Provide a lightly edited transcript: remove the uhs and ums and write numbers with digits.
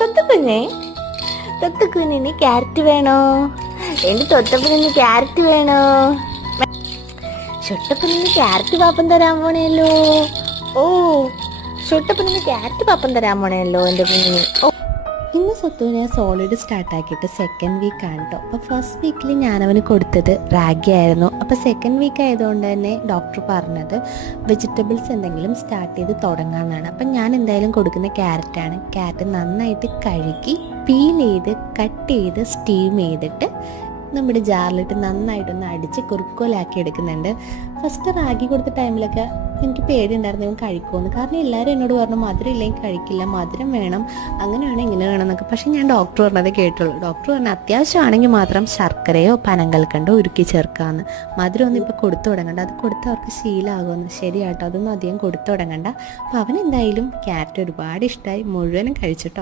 തൊത്തുകുഞ്ഞേ, തൊത്തുകുഞ്ഞിന് carrot വേണോ? എൻ്റെ തൊത്തപ്പനിന് carrot വേണോ? ചുട്ടപ്പനിന് ക്യാരറ്റ് പാപ്പം തരാൻ പോണേല്ലോ. ഓ, ചുട്ടപ്പനിന് ക്യാരറ്റ് പാപ്പം തരാൻ പോണേല്ലോ എൻ്റെ കുഞ്ഞിന്. ഓ, ഇന്ന് സ്വത്തു ഞാൻ സോളിഡ് സ്റ്റാർട്ടാക്കിയിട്ട് സെക്കൻഡ് വീക്കാണ് കേട്ടോ. അപ്പോൾ ഫസ്റ്റ് വീക്കിൽ ഞാനവന് കൊടുത്തത് റാഗി ആയിരുന്നു. അപ്പോൾ സെക്കൻഡ് വീക്ക് ആയതുകൊണ്ട് തന്നെ ഡോക്ടർ പറഞ്ഞത് വെജിറ്റബിൾസ് എന്തെങ്കിലും സ്റ്റാർട്ട് ചെയ്ത് തുടങ്ങാമെന്നാണ്. അപ്പം ഞാൻ എന്തായാലും കൊടുക്കുന്ന ക്യാരറ്റാണ്. ക്യാരറ്റ് നന്നായിട്ട് കഴുകി പീൽ ചെയ്ത് കട്ട് ചെയ്ത് സ്റ്റീം ചെയ്തിട്ട് നമ്മുടെ ജാറിലിട്ട് നന്നായിട്ടൊന്ന് അടിച്ച് കുറുക്കോലാക്കി എടുക്കുന്നുണ്ട്. ഫസ്റ്റ് റാഗി കൊടുത്ത ടൈമിലൊക്കെ എനിക്ക് പേടിയുണ്ടായിരുന്നു ഇവൻ കഴിക്കുമെന്ന്. കാരണം എല്ലാവരും എന്നോട് പറഞ്ഞു മധുരം ഇല്ലെങ്കിൽ കഴിക്കില്ല, മധുരം വേണം, അങ്ങനെ വേണം ഇങ്ങനെ വേണം എന്നൊക്കെ. പക്ഷേ ഞാൻ ഡോക്ടർ പറഞ്ഞതേ കേട്ടുള്ളൂ. ഡോക്ടർ പറഞ്ഞാൽ അത്യാവശ്യമാണെങ്കിൽ മാത്രം ശർക്കരയോ പനങ്കൽക്കണ്ടോ ഉരുക്കി ചേർക്കാമെന്ന്. മധുരമൊന്നും ഇപ്പോൾ കൊടുത്തു തുടങ്ങണ്ട, അത് കൊടുത്ത് അവർക്ക് ശീലമാകുമെന്ന്. ശരിയാട്ടോ, അതൊന്നും അധികം കൊടുത്തു തുടങ്ങണ്ട. അപ്പോൾ അവനെന്തായാലും ക്യാരറ്റ് ഒരുപാട് ഇഷ്ടമായി, മുഴുവനും കഴിച്ചിട്ടോ.